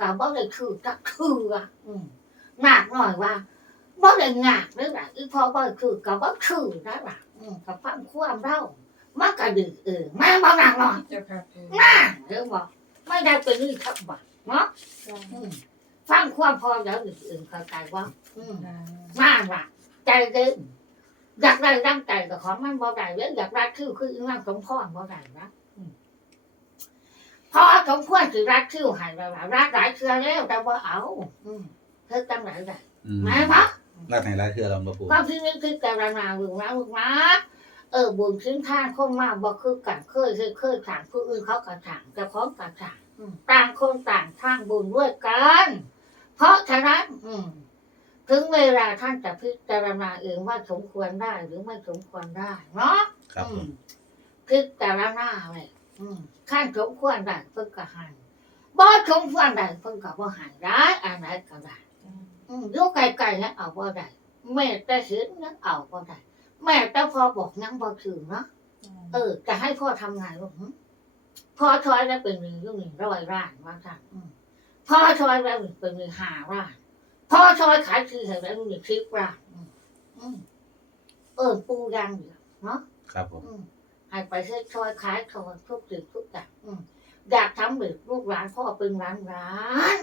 กับบ่ได้คือจักคืออะหนักหน่อยว่าบ่ได้หนักเลยล่ะอีพอบ่ได้คือกับบ่คือได้ล่ะอืมกับฟังความเล่ามันก็ดื้อเออแม่บ่หนักหน่อยเจ้าค่ะปูน่าเรื่อบอกไม่ได้เป็นนี่ทักบัตเนาะอืมฟังความพอแล้วอื่นๆเข้าใจว่าอืมากว่ะใจเด่นอยากได้ร่างใจกับของมันบ่ได้เว้ยอยากได้คือคืออีนั่งสมพรบ่ได้นะอืม พอสมควรสิรักคิ้วใหายไปว่ารักหลายเทื่อแล้วแต่บ่เอาอืมเธอจังไหนได้อืมแม่ปะรักไหนรักเทือลำบ่ปูความที่นี่คือการณาลูกนะลูกนะเออบุญชิ้นท่านคนมากบ่คือกันเคยเคยเคยถางผู้อื่นเขาก็ถางแต่พร้อมกับถางอืมต่างคนต่างทางบุญด้วยกัน เพราะฉะนั้นอืมถึงเวลาท่านจะพิจารณาเองว่าสมควรได้หรือไม่สมควรได้เนาะครับอืผมมพิจารณาไว้อืม ขั้นสมควรได้เพิ่งก็หันบ่สมควรได้เพิ่งก็บ่หันได้อันไหนก็ได้อืมอยู่ไกลๆนั้นเอาบ่ได้แม่แต่เห็นนั้นเอาบ่ได้แม่แต่พอบอกยังบ่ถึงเนาะเออจะให้พ่อทำไงลูกหึพ่อชอยได้เป็นหนึ่งยุ่งหนึ่งร้อยล้านว่าท่านอืมพ่อชอยได้เป็นหนึ่งห้าล้านพ่อชอยขายคือให้ได้หนึ่งสิบล้านอืมอืมเออปูอยังเดียวเนาะครับผมอืม ให้ไปเฮ็ดชอยขายชอยทุกสิ่งทุกอย่างอยากทำแบบลูกหลานพ่อเป็นร้านร้าน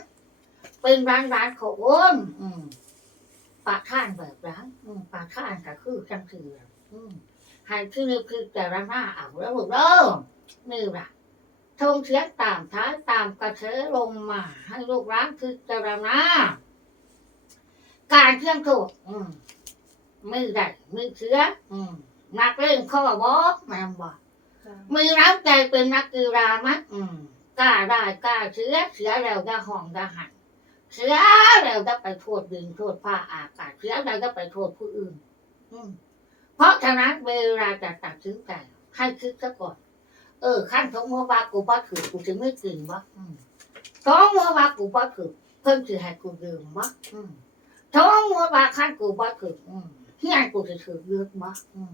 เป็นร้านร้านของอ้นอืมปากท่านแบบร้านปากท่านก็คือจังคืออืมให้ที่นี่คือแต่ละหน้าเอาแล้วลูกเด้อนี่ล่ะทงเทียนตามท้ายตามกระเชลงมา ให้ลูกร้านคือแต่ละหน้าการเที่ยงถูกอืมมือได้มือเชื้อ อืม นักเล่นข้อบอแม่นบอกมีน้ำใจเป็นนักกีฬามั้ยอืมกล้าได้กล้าเสียเสียแล้วจะห้องจะหันเสียแล้วจะไปโทษดินโทษผ้าอากาศเสียแล้วจะไปโทษผู้อื่น อืมเพราะฉะนั้นเวลาจะตัดสินใจให้คิดซะก่อน เออขั้นสมมติว่ากูบ่ถือกูจะไม่กินวะอืมสองมติว่ากูบ่ถือเพิ่นสิให้กูดื่มวะอืมสองมติว่าขั้นกูบ่ถืออืมเฮียนกูจะถือเลือดวะอืม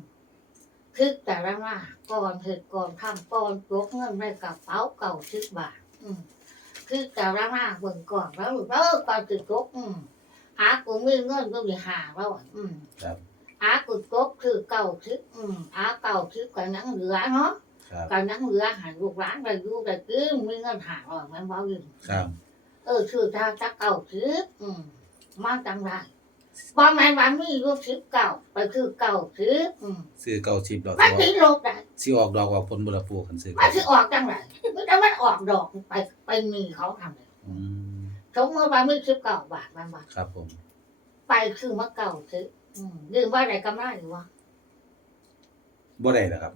คิดแต่ละว่าก่อนเหตุก่อนทำก่อนยกเงินในกระเป๋าเก่าสิบบาทอืมคิดแต่ละว่าเบิ่งก่อนแล้วเออก่อนติดยกอืมอากูมีเงินก็มีหาแล้วอะอืมครับอากูยกคือเก่าชิดอืมอาเก่าชิดก็ยังเหลือเนาะครับก็ยังเหลือใหายลูกหลานได้อยู่ได้กินมีเงินหาหรอกมันบ่ยืมครับ เออชื่อถ้าจะเก่าชิดอืมมาจังไร บ่แม่นว่ามีลูกชิดเก่าไปคือเก่าชิดอืมซื้อเก้าชิปดอกมันสิติอดลบได้อกสิออกดอกออกผลบุรปูคันซื้อมันสิออกจังไรมันจะมันออกดอกไปไปมีเขาทำเลยอืมสมมติว่ามือสิบเก้าบาทมันบาทครับผมไปคือมาเก่าซื้ออืมยืมว่าอะไรกำไรหรือวะบ่ได้แล้วครับ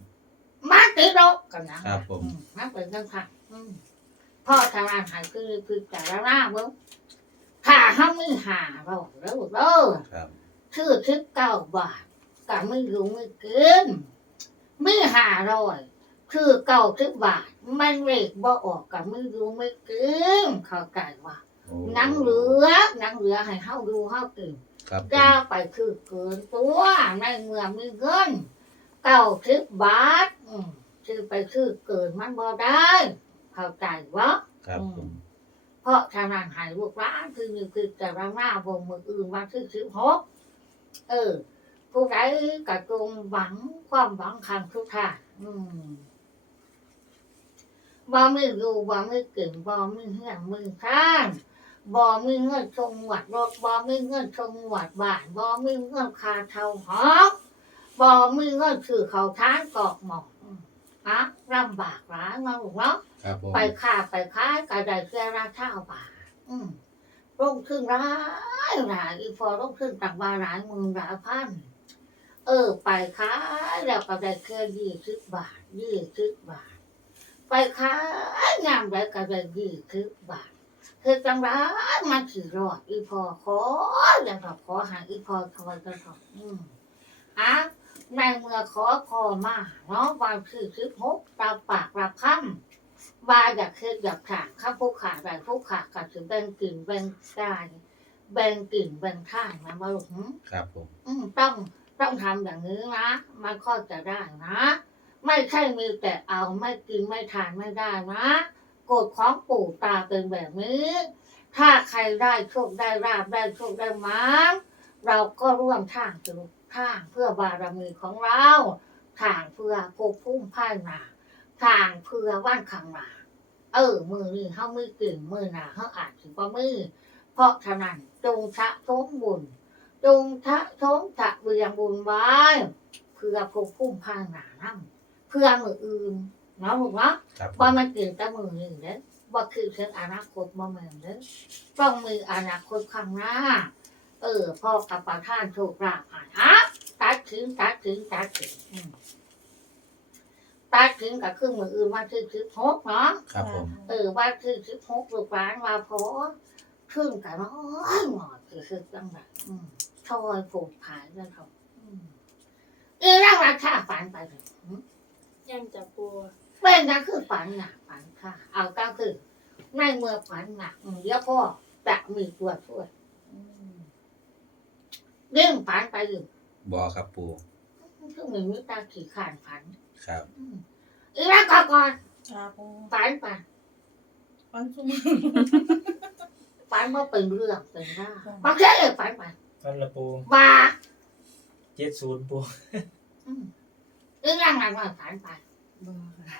มันติดลบกันนะครับผม อืมันเป็นจังค่ะอืมพ่อทำงานหายคือคือแต่ละหน้าเบิ้ง ถ้าห้ามือหาเราแล้วเด้อครับชื่อสิบเก้าบาทกับไม่รู้ไม่เกินไม่หาร้อยคือเก้าสิบบาท มันเลขบ่ออกกับไม่รู้ไม่เกินเข้าใจว่าโอ้หนังเหลือหนังเหลือให้เฮาดูเฮาตื่นครับผมจ้าไปคือเกินตัวในเมื่อมีเงินเก้าสิบบาทอืมซื้อไปคือเกินมันบ่ได้ เข้าใจวะครับผมเพ ราะทางานหายลูกร้านคือมีคือแต่ละหน้าบงมืออื่นวันที่สิบหกเออ ผู้ใดกระจงหวังความหวังครั้งทุกท่ายอืมบ่ไม่รู้บ่ไม่เก่งบ่ไม่เหี้ยงมือข้านบ่มีเงินชงหวัดรถบ่มีเงินชงหวัดบ้านบ่มีเงินคาเท่าหอกบ่มีเงินซื้อเขาทานกอกหมอก อืมอะลำบากหลายมาลูกเนาะครับผมไปค้าไปขายก็ได้แค่ราคาบาทอืมลงขึ้นร้ายหลายอีพอลงขึ้นตักบาหลายหมื่นหลายพันเออ ไปขายแล้วก็ได้แค่ยี่สิบบาทยี่สิบบาท ไปขายงามได้วก็ได้ยี่สิบบาทคือจังไรมันสิรอดอีพอขอแล้วก็ขอหาอีพอทอยก็ทออืมอะ ในเมื่อขอพอมาเนาะวันที่สิบหกตาปากรับคำว่าอยากคืออยากขาข้าผู้ขาแต่ผู้ขาก็ถือแบ่งกลิ่นแบ่งกายแบ่งกลิ่นแบ่งท่ายนะว่าลูกหืมครับผมอืมต้องต้องทำอย่างนี้นะมันก็จะได้นะ ไม่ใช่มีแต่เอาไม่กินไม่ทานไม่ได้นะกฎของปู่ตาเป็นแบบนี้ ถ้าใครได้โชคได้ราบได้โชคได้มาเราก็ร่วมทางจุก ทางเพื่อบารมีของเราทางเพื่อภพพุ่มพ่ายนาทางเพื่อว่านขังนาเออ มือนี่เขามือเก่งมือหนาเขาอาจถึงว่ามือ เพราะฉะนั้นจงทะทมบุญ จงทะทมทะเวียงบุญไว้เพื่อภพพุ่มพ่ายนานั่งเพื่อมืออื่นเนาะลูกเนาะครับผมว่ามันเกิดแต่มือหนึ่งเด้อว่าคือถึงอนาคตบ่แม่นเด้อต้องมีอนาคตข้างหน้า เออพ่อกับประท่านโชคลาภผ่านฮะตัดถึงตัดถึงตัดถึงอืมตัดถึงกับครึ่งมืออื่นว่าคือคือพกเนาะครับผม เออว่าคือคือพกลูกหลานว่าพอครึ่งกับน้อยหมอดคือคือจังแบบอืมชอยผูกผายแล้วเขาอืมเออร่างราคาฝันไปเลยอืมยังจะปูเป็นก็คือฝันหนักฝันค่ะ เอาก็คือในเมื่อฝันหนักอืมเดี๋ยวพ่อจะมีตัวช่วยอืม เรื่องฝันไปอยู่บอครับปูคือมีมิตาขี่ขานฝัน ครับ อืมอีแล้วก็ก่อนจ้าปูฝันไปฟันซุ่ม ฝันว่าเป็นเรื่องเป็นร่าวบางทีเออฝันไปฟันละปูบ้าเจ็ดศูนย์ปูอืมอีร่างนั้นว่าฝันไปบ่ค่ะ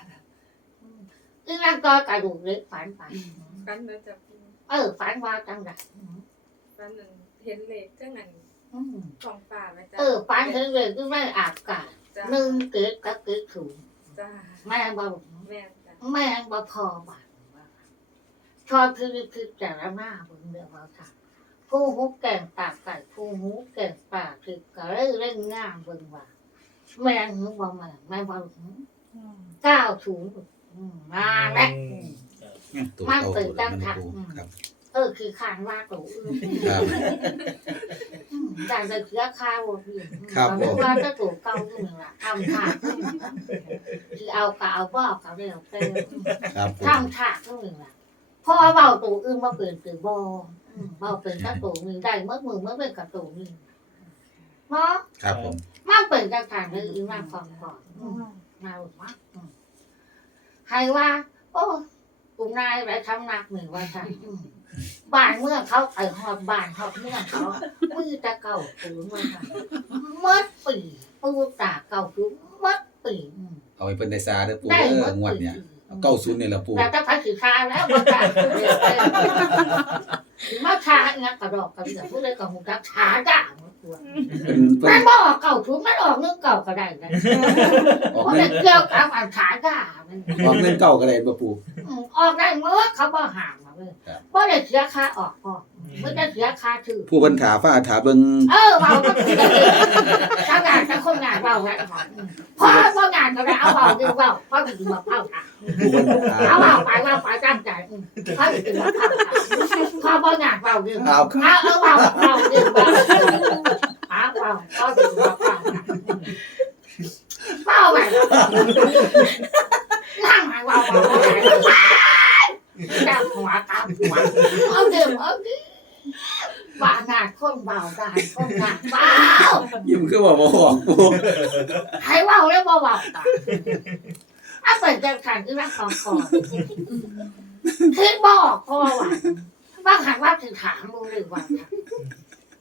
อืมอีร่างก็กระดูกเล็กฝันไปฟันนะจ๊ะปูเออฝันว่าจังไดอืมฟันนั้นเห็นเลขจังนั้น อืมของป่าไหมจ๊ะเออฝันถึงเลยคือไม่อาบกาศจ้าหนึ่งเกิดกับเกิดถูงจ้าแม่บอกแม่นจ้ะแม่งบ่พอบาดว่าชอบคือคือแต่ละหน้าเบิ่งเดียวว่าค่ะผู้หูแก่งปากไก่ผู้หูแก่งปากคือก็เลยเล่นง่ามเบิ่งว่าแม่งหนูบ่แม่งแม่บ่เก้าถุงอืมมาแล้วอืมตัวมันเก่าเปิดตัวจัเดิงมค่ะ ปูอืมครับเออคือขานว่าตัวอื่นครับอืมอยากจะเสือข้าวพี่ครับผม ว่าจะตัวเก่าอยู่นี่ล่ะทำท่าคือเอากะเอาบ่เอากะเร็วเต็มครับปูทำฉากเท่านึงล่ะพ่อเบาตัวอื่นมาเปลี่ยนตือบออืมเบาเป็นกระตูนึงได้เมื่อมือเมื่อเป็นกระตูนึงเนาะครับผมมันเป็นกระถางเลยอีมาฟังก่อนอืม มาหรือวะอืมใครว่า โอ้กลุ่มนายไรทำหนักหนึ่งว่าใช่อืม บ้านเมืองเขาไอ้หอบบ้านหอบเมืองเขามือตะเก่าปืนว่าใช่มัดปีปูตาเก่าปืนมัดปีอืมเอาไปเป็นไดซาเด้อปูได้เด้มัอดงวดปีเนี่ยเก้าศูนย์นี่แหละปูแต่ถ้าพักสีชาแล้วมันจะเรียกได้มาชาเนี่ยกระดอกกระเดื่องผู้ใดก็หูจักชาด่ามันตัว เป็นเพิ่มันนบอกเก่าทุนมันออกเรื่องเก่าก็ได้นะออกเพราะเงิมันนเกี่ยวกับอันชาด่ามันออกเงินเก่าก็ได้บ่ปูอืมออกได้เมื่อเขาบอกห่างมาเลยครับเพราะได้เสียค่าออกพอไม่ได้เสียค่าถือผู้เพิ่นถาฟ้าถาเบิ่งเออเบาก็คือถ้างานถ้าคนงานเบาแล้วพอพอพองานก็ได้เอาเบาดีเบาเพราะถึงมาเผาค่ะผู้เพิ่นถาเอาเบาไปเบาไปตั้งใจอืมเพราะถึงมาเผาค่ะพอพองานเบาดีเอาเอาเอาเบาเบาดีเบาเอาเบาก็ถึงมาเผาค่ะเบาไปนั่งมาเบาเบาเบาจับหัวกำหัวเอาเดี๋ยวเอาดิ ว่างานคนเบาได้คนงานเบายิ้มคือว่าบ่ออกปูให้เว่าแล้วบ่เว่าตาถ้าเป็นจังขันที่รักของก่อนคิดบอกพ่อว่าว่าหันว่าถึงถามมึงเลยว่า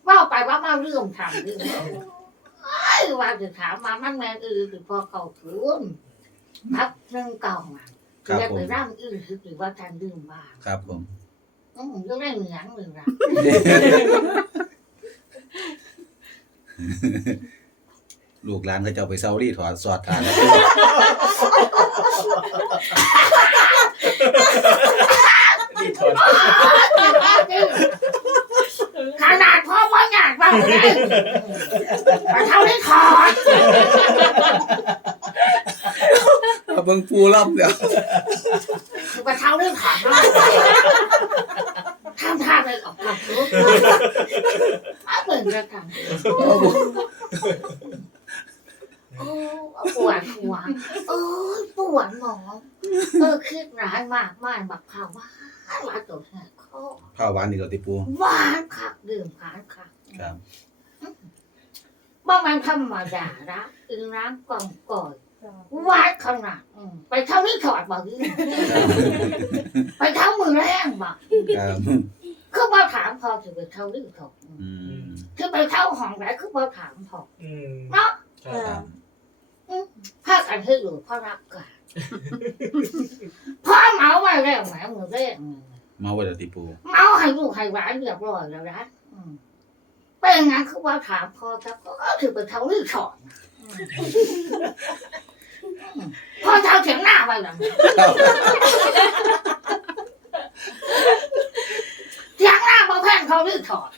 เว่าไปว่ามาเรื่องทำเรื่องไอ้ยว่าถึงถามมามันแมนอือถึงพอเก่าคืนครับเรื่องเก่ามาครับจะผไปมร่างอื่นคือหรือว่าการดื่มบ้างครับผม อืมก็ได้เหมือนหนึ่งละลูกหลานเขาเจ้าไปเซารีถอดสอดทานแล้วนี่ถอนขนาดพ่อพ่องานว่าเลยไปเท่าได้ถอดเอาเบิ่งปูรอบเดียวไปเท้าเรื่องขาดเลยทำท่าไปออกกับ รถเอาเหมือนกันทำโอ้ปวดหัวเออปวดหมอเออคิดร้ายมากมากแบบข่าวว่าว่าตัวแทนเข้อผ้าหวานนี่ก็ติปูหวานคักดื่มหวานคักครับว่ามันธรรมดาละอือน้ำกล่อนก่อนจ้าหวานขนาดอืมไปเท่านี้ถอดบอกไปเท่ามือแรงบอก ครับ คคือว่าถามพอถือไปเท่าลือถกอืมคือไปเท่าห้องไหนคือว่าถามพออืมเนาะครับครับพากันให้อยู่พ่อรักกันพ่อเมาไว้แล้วแหมมือเร่งมาไว้แล้วติปูเมาให้ลูกให้ร้านเรียบร้อยแล้วนะอืมเป็นงั้นคือว่าถามพ่อครับก็ถือไปเท่าลือถอกพ่อเท่าเถียงหน้าไปแล้วเถียงหน้าพ่อแพงเขาลือ ถอด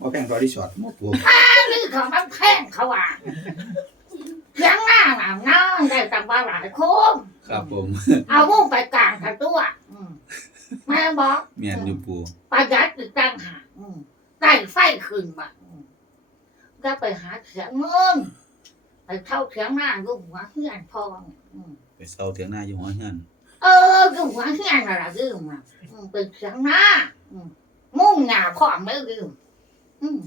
บ่แพงรอที่ช็อตหมดปูลือถอดมันแพงเขาว่าเถียงหน้าหลังน้องได้ตังว่าหลายคนครับผม เอามุ่งไปกลางกันตัวอืมแม่บอกเมียนอยู่ปูประหยัดอีกตั้งหากอืมได้ไฟคืนมาอืมก็ไปหาเสียงเงินไปเท่าเสียงหน้าลูกหัวเฮือนพออืมไปเซาเถียงหน้าอยู่หัวเฮือนเออลูกหัวเฮือนน่ะล่ะลืมอะอืมเป็นเสียงหน้าอื มมุ่งหน้าพร้อมไม่ลืมอืม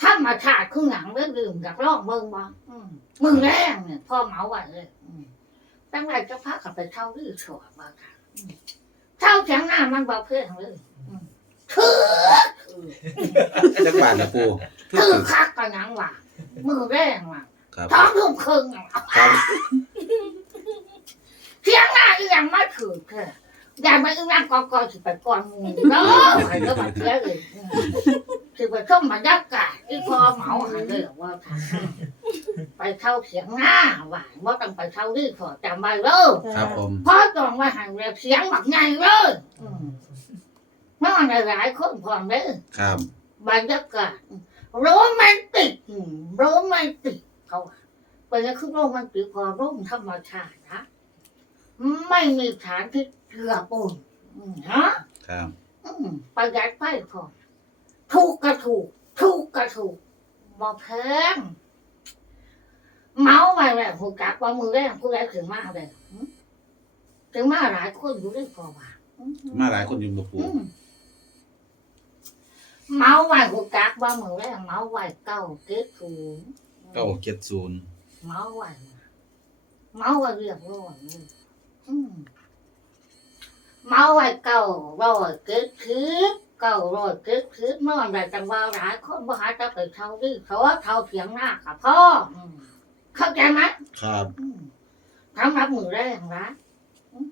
ถ้ามาชาติคือหนังไม่ลืมอยากลองเบิ่งบ่อืมมึงแรงเนี่ยพ่อเหมาไว้เลยอืมตั้งแต่จะพาขับไปเท่าลือชัวร์มาค่ะอืมเท่าเสียงหน้ามันบอกเพื่อนเลยอืมถือจักบาทนะปูถือคักกันยังว่ะมือแรงว่ะครับท้องทุ่มครึ่งอะครับเสียงหน้าอีหยังมาถือเธออ ย่ามาอีนั่างกอกอสิไปก่อนมึงเนาะไอ้ก็มาเสียเลยสิไปชมบรรยากาศที่พอเหมาใหาเลยว่าทางไปเท่าเสียงหน้าหว่ะว่าต้องไปเท่าที่ขอจำไว้เลยครับผมเพราะตองว่าหันเรียกเสียงแบบไงเลยอืมนอนหลายคนพร้อมเลยครับบรรยากาศโรแมนติกโรแมนติกเขาเป็นก็คือโรแมนติกพอร่มธรรมชาตินะไม่มีฐานที่ เกลือปนอืมนะครับอืมประหยัดไฟพอถูกกระถูก ถูกกระถูกบ่แพงเมาไปแบบหูกักว่ามือแรกผู้แรกถึงมากเลยอืมถึงมาหลายคนอยู่ได้พอว่าอืมมาหลายคนอยู่บ่ปูอืมเมาไหวหูกักว่ามือแรกเมาไหวเก้าเจ็ดศูนย์เก้าเจ็ดศูนย์เมาไหวเมาไหวเรียบร้อยเลยอืม เมาไหวเก้าร้อยเจ็ดสิบเก้าร้อยเจ็ดสิบเมื่อไหร่จังว่าหลายคนบ่หาจะไปเท่าที่เขาว่าเท่าเถียงหน้ากับพ่ออืมเข้าใจไหมครับอืมสำหรับมือแรกนะอืม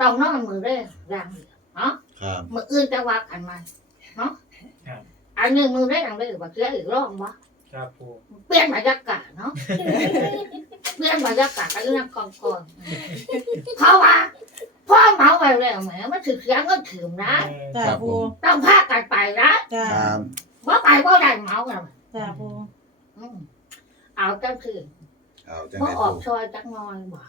ต้องนอนมือแรกอย่างเดียวเนาะ ครับมืออื่นจะว่ากันไหมเนาะอันนี้มือได้อันได้ว่าเสียอีกรอบวะครับปูเปลี่ยนบรรยากาศเนาะ เปลี่ยนบรรยากาศกันเรื่องกอนก่อนเพราะว่า แล้วแหมมันถือเสียงก็ถือนะจ้าครับผปูมต้องพากันไปนะจ้าครับว่าไปว่าได้เมากันจ้าปูอืมเอาจังคือเอาจังว่าได๋ออกปูซอยจักหนอยบ่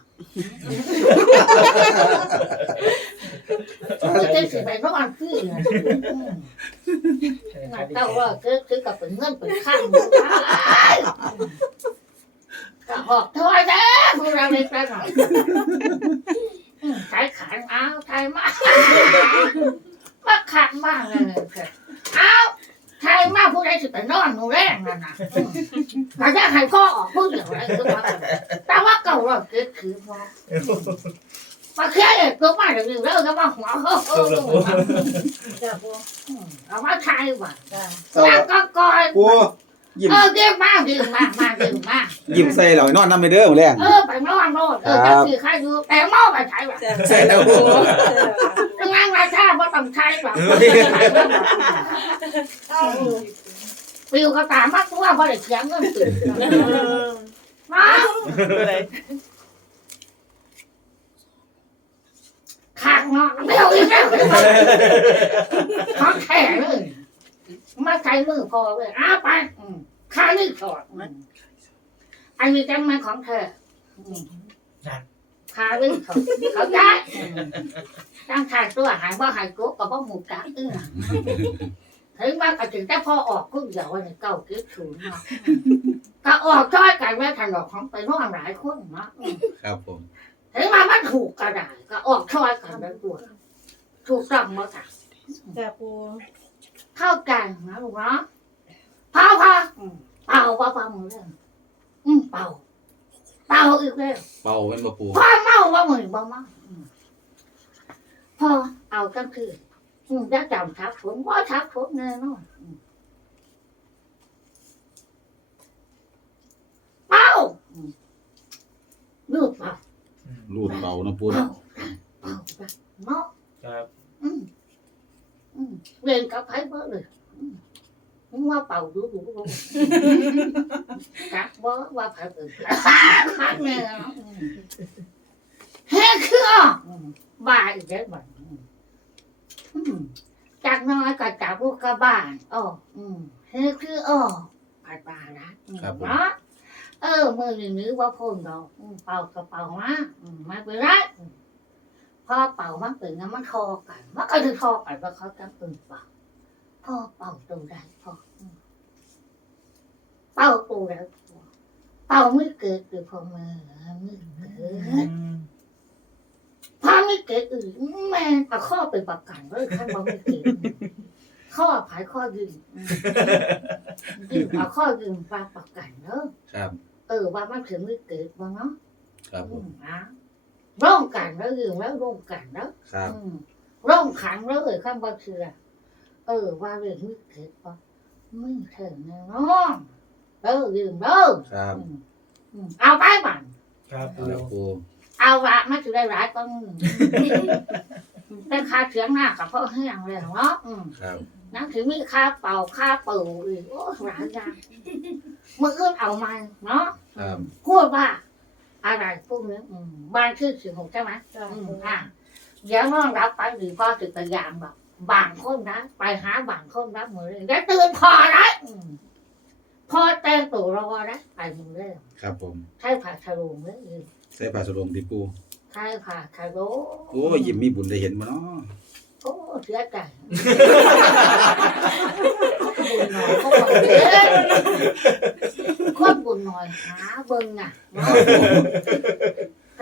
คือจะสิไปนอนคือเนี่ยอืมงานเจ้าว่าคือคือกับเป็นเงินเป็นข้างอยู่ได้ก็บอกถอยแล้วพวกเราเล็กไปหน่อย อืมขายขายเอาขายมากมาขาดมากเลยเพื่อนเอาขายมากผู้ใดสิไปนอนหนูแรงนั่นนะอืมมาจะให้พ่อออกผู้เดียวอะไรคือว่าแต่ว่าเก่าเราเกิดคือพอมาแค่เอ็ดตัวมาเดี๋ยวนี้แล้วก็มาหัวเฮ้อครับปูจ้าปูเอามาทายว่ะจ้าแล้วก็ก่อนปู ยิ้มเออเรียกมากดื่มมากมากดื่มมากยิ้มใส่แล้วนอนนำไปเด้อมื้อแรงเออไปนอนโน่นเออครัจะบคือใครดูแต่หม้อไปใช้แบบจ้าใส่แล้วปูงานราชาว่าต้องใช้แบบจ้าปูปิวกระตามากตัวว่าได้เสียเงินตื่นมาอะไรขาดเนาะไม่เอาอีกแล้วเขาแข่เลยมาใช้มือพอเลยอ้าไปอืม ข้านี่ถอดมันอันนี้จังมันของเธออืมข้านี่ถอดเขาได้อืมตั้งทายตัวหายว่าหายโก๊กกับว่าหมูกะเอื้อเห็นว่าก็ถึงแต่พอออกก็เดี๋ยววันนี้เก้ากิ๊บศูนย์เนาะก็ออกช้อยกันแม่ทันดอกของไปร่วมหลายคนเนาะอืมครับผมเห็นว่ามันถูกกระดาษก็ออกช้อยกันแล้วตัวถูกต้องมาค่ะจ้าปูเข้ากันนะลูกเนาะเผาพาอืม เป่าเป่าเป่ามือเลยอืมเป่าเป่าอีกแล้วเป่าเป็นบ่ปูพ่อเมาว่ามือบ่เมาอืมพอเอาก็คืออืมจะจำทับสนว่าทับสนแน่นอนอืมเป้าอืมลูกเป้าอืมรูดเบานะปูเป้าเนาะเป้าเนาะครับ อืมอืมเรียนกับใครบ้างเลยอืม มึงว่าเป่าดูดูดูกักบ่ว่าใครเป็นคักเนาะอืมเฮ้คืออบ้าอีกแล้วบ้าจากน้อยก็จากลูกกระบ้านอ๋อเฮ้คืออ๋อปาดปานะเนาะเออมือหนึ่งนิ้ว่าพ่นดอกเป่ากระเป๋ามาอืมไม่เป็นไรพอเป่ามันเป็นน้ำมันคอกันมันก็คือคอกันว่าเขาจะเป็นเป่า พ่อเป่าตรงใดพ่ออืมเป่าตรงใดพ่อเป่าไม่เกิดคือพ่อมือไม่เกิดพ่อไม่เกิดอื่นแม่เอาข้อเป็นประกันเลยขั้นบ่ไม่เกิดข้อผายข้อยืนอืมยืนเอาข้อยืนปาประกันเนอะครับ เออว่ามันถึงไม่เกิดบ่เนาะครับผอืมมอะร่วมกันแล้วยืนแล้วร่วมกันแล้วครับอืมร่องขังแล้วเอ่ยข้ามบ่เชื่อ เออว่าเรื่องมือเกิดปะมือเถิงแน่นอนเออลืมเด้อครับอืมอืมเอาไปบันครับคปูรับปูเอาละมาถือได้หลายก็มือเป็นค่าเสียงหน้ากับพ่อเฮียงเลยเนาะอืม ครับนั่นถือมีค่าเป่าค่าเป่าอีกโอ้หลายอย่างมืออื่นเอามาเนาะครับพูดว่า อะไรพวกนี้อืมบ้านชื่อสิงหกใช่ไหมจ้าอืมปูอะเดี๋ยวน้องรับไปหรือพ่อติดตะยามแบบ บางคนนะไปหาบางคนรับมือเลยแล้วตื่นพอนะอืมพอแต่งตัวรอนะไปมือเลยครับผมใช้ผ้าชะโลมเลยใส่ผ้าสลงที่ปูใช้ผ้าชะโลมโอ้ยยิ้มมีบุญได้เห็นมาเนาะโอ้เสียใจบุญหน่อยเขาบอกเด้อคนบุญหน่อยหาเบิ่งอะ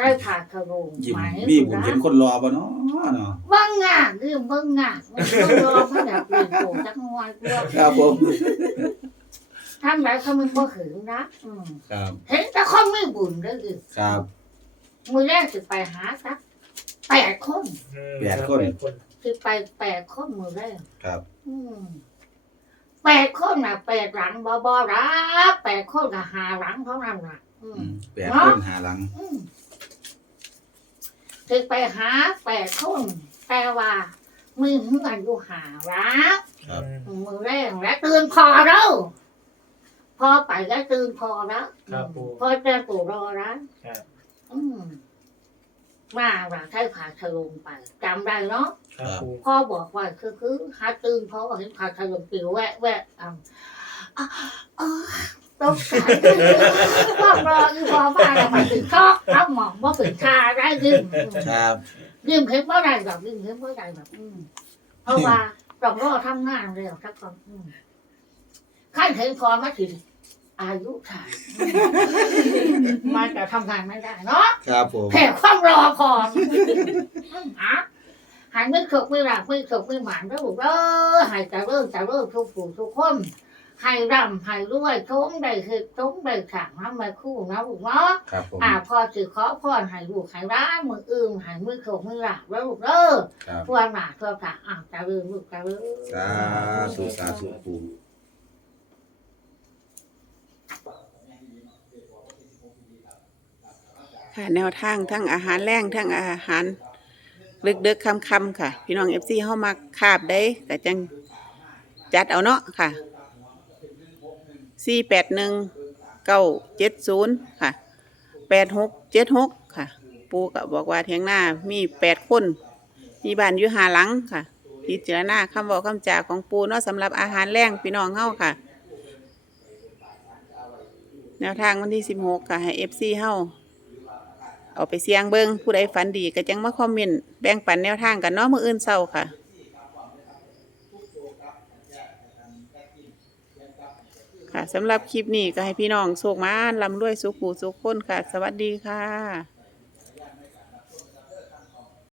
เนาะใช้ผ้าชะโลมยิ้มหายมีบุญนะเห็นคนรอบ่เนาะเนาะเบิ่งอะลืมเบิ่งอะมันก็รอมันอยากเปลี่ยนโผจักงวยกลัวครับผมทำไรเขามันบ่หืนนะอืมครับเห็นแต่คนไม่บุญเด้อคือครับมือแรกสิไปหาสักแปดคนอืมแปดคนแปดคนสิไปแปดคนมือแรกครับ อืมแปดคนน่ะแปดหลังบ่บ่รักแปดคนก็หาหลังเท่านั้นน่ะอืมอืมแปดคนหาหลัง อืมสิไปหาแปดคนแต่ว่ามือเงินอยู่หารักครับอืมมือแรงและตื่นพอแล้วพอไปแล้วตื่นพอแล้วครับปูพอจะปู่รอแล้วครับอืมมาว่าใช้ผ่าชะลมไปจำได้เนาะ ครับปูพ่อบอกว่าคือคือหาตื่นเพราะว่าเห็นผ่าชะลมปิวแวะแวะอะอะอะ ตกใจพ่อรอคือพ่อมาแล้วมาถึงชอกรับหมองว่าถึงชาได้ยืมครับยืมเห็นเมื่อไรแบบยืมเห็นเมื่อไรแบบอืมเพราะว่าต้องรอทำงานเร็วสักก่อนอืมขั้นเห็นพอมาถึงอายุถ่ายมันจะทำงานไม่ได้เนาะครับผมแค่ความรอพอฮะหายไม่ขกไม่หลับไม่ขกไม่หมานแล้วบอกเออหายจะเริ่มจะเริ่มทุกผู้ทุกคน ใหายรำใหายรวยท้องได้เหตุท้องได้ฉางน้ำมาคู่นะลูกเนาะครับผม อ่าพอสือขอพรใหายลูกใหายร้านมืออื่นใหายมือขกมือหลับแล้วลูกเออครับ ทั่วหนาทั่วผาอะจะเริ่มลูกจะเริ่มสาธุสาธุปูค่ะแนวทางทั้งอาหารแรงทั้งอาหารลึกเดึกคำคำๆค่ะ พี่น้องเอฟซีเข้ามาคาบได้แต่จังจัดเอาเนาะค่ะ สี่แปดหนึ่งเก้าเจ็ดศูนย์ค่ะแปดหกเจ็ดหกค่ะ ปูก็บอกว่าเทียงหน้ามีแปดคน มีบ้านอยู่หาหลังค่ะพิจารณาคำบอกคำจาของปูเนาะสำหรับอาหารแรงพี่น้องเฮาค่ะ แนวทางวันที่สิบหกค่ะ ให้เอฟซีเฮาเอาไปเสี่ยงเบิงผู้ใดฝันดีก็จังมาคอมเมนต์แบ่งปันแนวทางกันเนาะมื้ออื่นเช้าค่ะ ค่ะสำหรับคลิปนี้ก็ให้พี่น้องโชคมาลำรวยสุขหูสุขคนค่ะ สวัสดีค่ะ